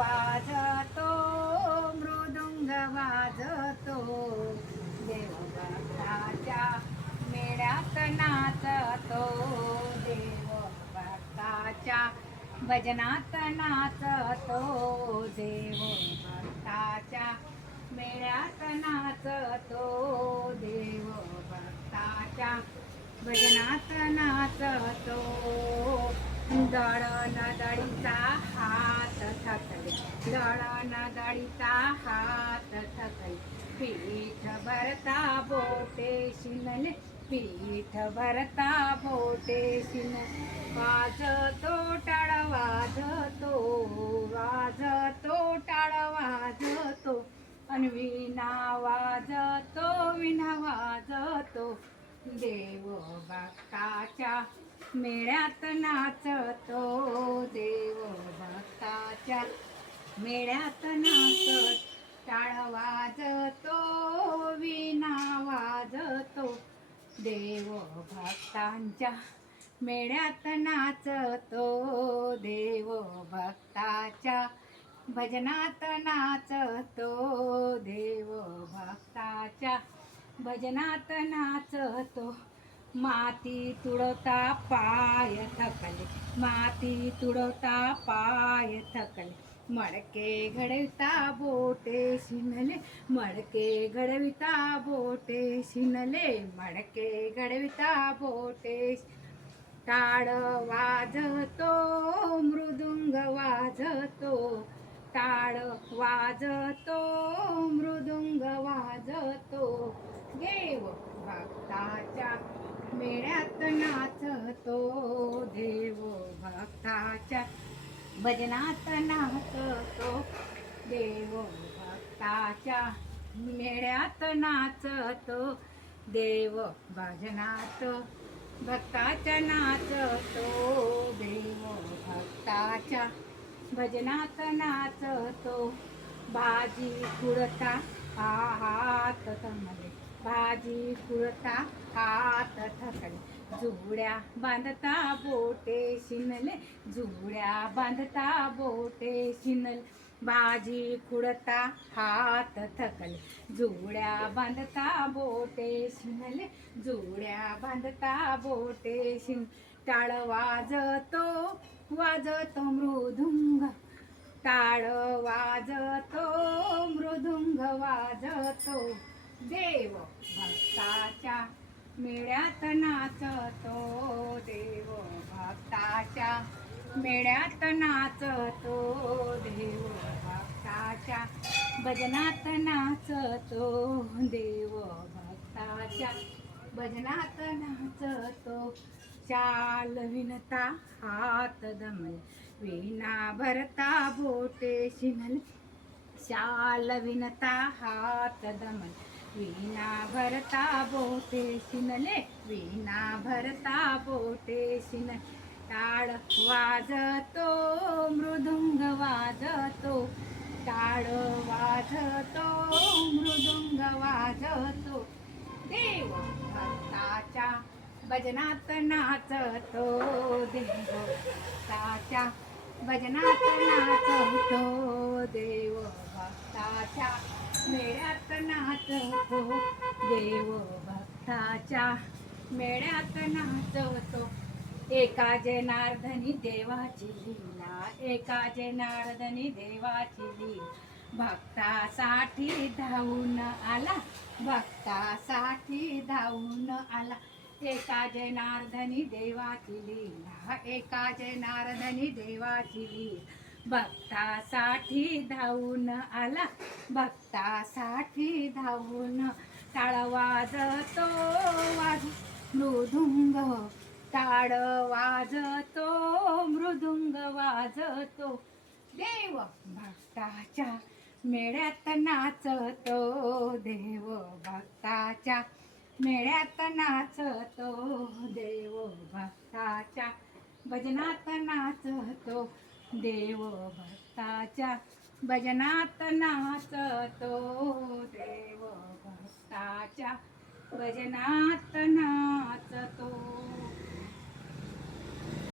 वाजतो मृदुंग वाजतो, देव भक्ताच्या मेळ्यात नाचतो, देव भक्ताच्या भजनात नाचतो, देव भक्ताच्या मेळ्यात नाचतो, देव भक्ताच्या भजनात नाचतो. दळण दळीचा हात थकले, दळण दळीचा हात थकले, पीठ भरता बोटे शिनले, पीठ भरता बोटे शिनले, वाजतो टाळ वाजतो, वाजतो टाळ वाजतो, अन विणा वाजतो, विणा वाजतो, देव भक्ताच्या मेळ्यात नाचतो, देव भक्ताच्या मेळ्यात नाचत, टाळ वाजतो, विणा वाजतो, देव भक्तांच्या मेळ्यात नाचतो, देव भक्ताच्या भजनात नाचतो, देव भक्ताच्या भजनात नाचतो. माती तुडवता पाय थकले, माती तुडवता पाय थकले, मडके घडविता बोटे शिनले, मडके घडविता बोटे शिनले, मडके घडविता बोटे, टाळ वाजतो मृदुंग वाजतो, टाळ वाजतो मृदुंग वाजतो, देव भक्ताच्या मेळ्यात नाचतो, देव भक्ताच्या भजनात नाचतो, देव भक्ताच्या मेळ्यात नाचतो, देव भजनात भक्ताच्या नाचतो, देव भक्ताच्या भजनात नाचतो. भाजी कुडता हात थकले, भाजी कुडता हात थकले, जुड्या बांधता बोटे शिनले, जुड्या बांधता बोटे शिनले, भाजी खुडता हात थकले, जुड्या बांधता बोटे शिनले, जुड्या बांधता बोटे शिन, टाळ वाजतो, वाजतो मृदुंग, टाळ वाजतो मृदुंग वाजतो, देव भक्ताच्या मेळ्यात नाचतो, देव भक्ताच्या मेळ्यात नाचतो, देव भक्ताच्या भजनात नाचतो, देव भक्ताच्या भजनात नाचतो. शाल विणता हात दमले, विणा भरता बोटे शिनले, शाल विणता हात दमले, विणा भरता बोटे शिनले, विणा भरता बोटे शिनले, टाळ वाजतो मृदुंग वाजतो, टाळ वाजतो मृदुंग वाजतो, देव भक्ताच्या भजनात नाचतो, देव भक्ताच्या भजनात नाचतो, देव भक्ताच्या मेळ्यात नाचतो, देव भक्ताच्या मेळ्यात नाचतो. एका जनार्दनी देवाची लीला, एका जनार्दनी देवाची लीला, भक्तासाठी धावून आला, भक्तासाठी धावून आला, एका जनार्दनी देवाची लीला, एका जनार्दनी देवाची लीला, भक्तासाठी धावून आला, भक्तासाठी धावून, टाळ वाजतो वाज मृदुंग, टाळ वाजतो मृदुंग वाजतो, देव भक्ताच्या मेळ्यात नाचतो, देव भक्ताच्या मेळ्यात नाचतो, देव भक्ताच्या भजनात नाचतो, देव भक्ताच्या भजनात नाचतो, देव भक्ताच्या भजनात नाचतो.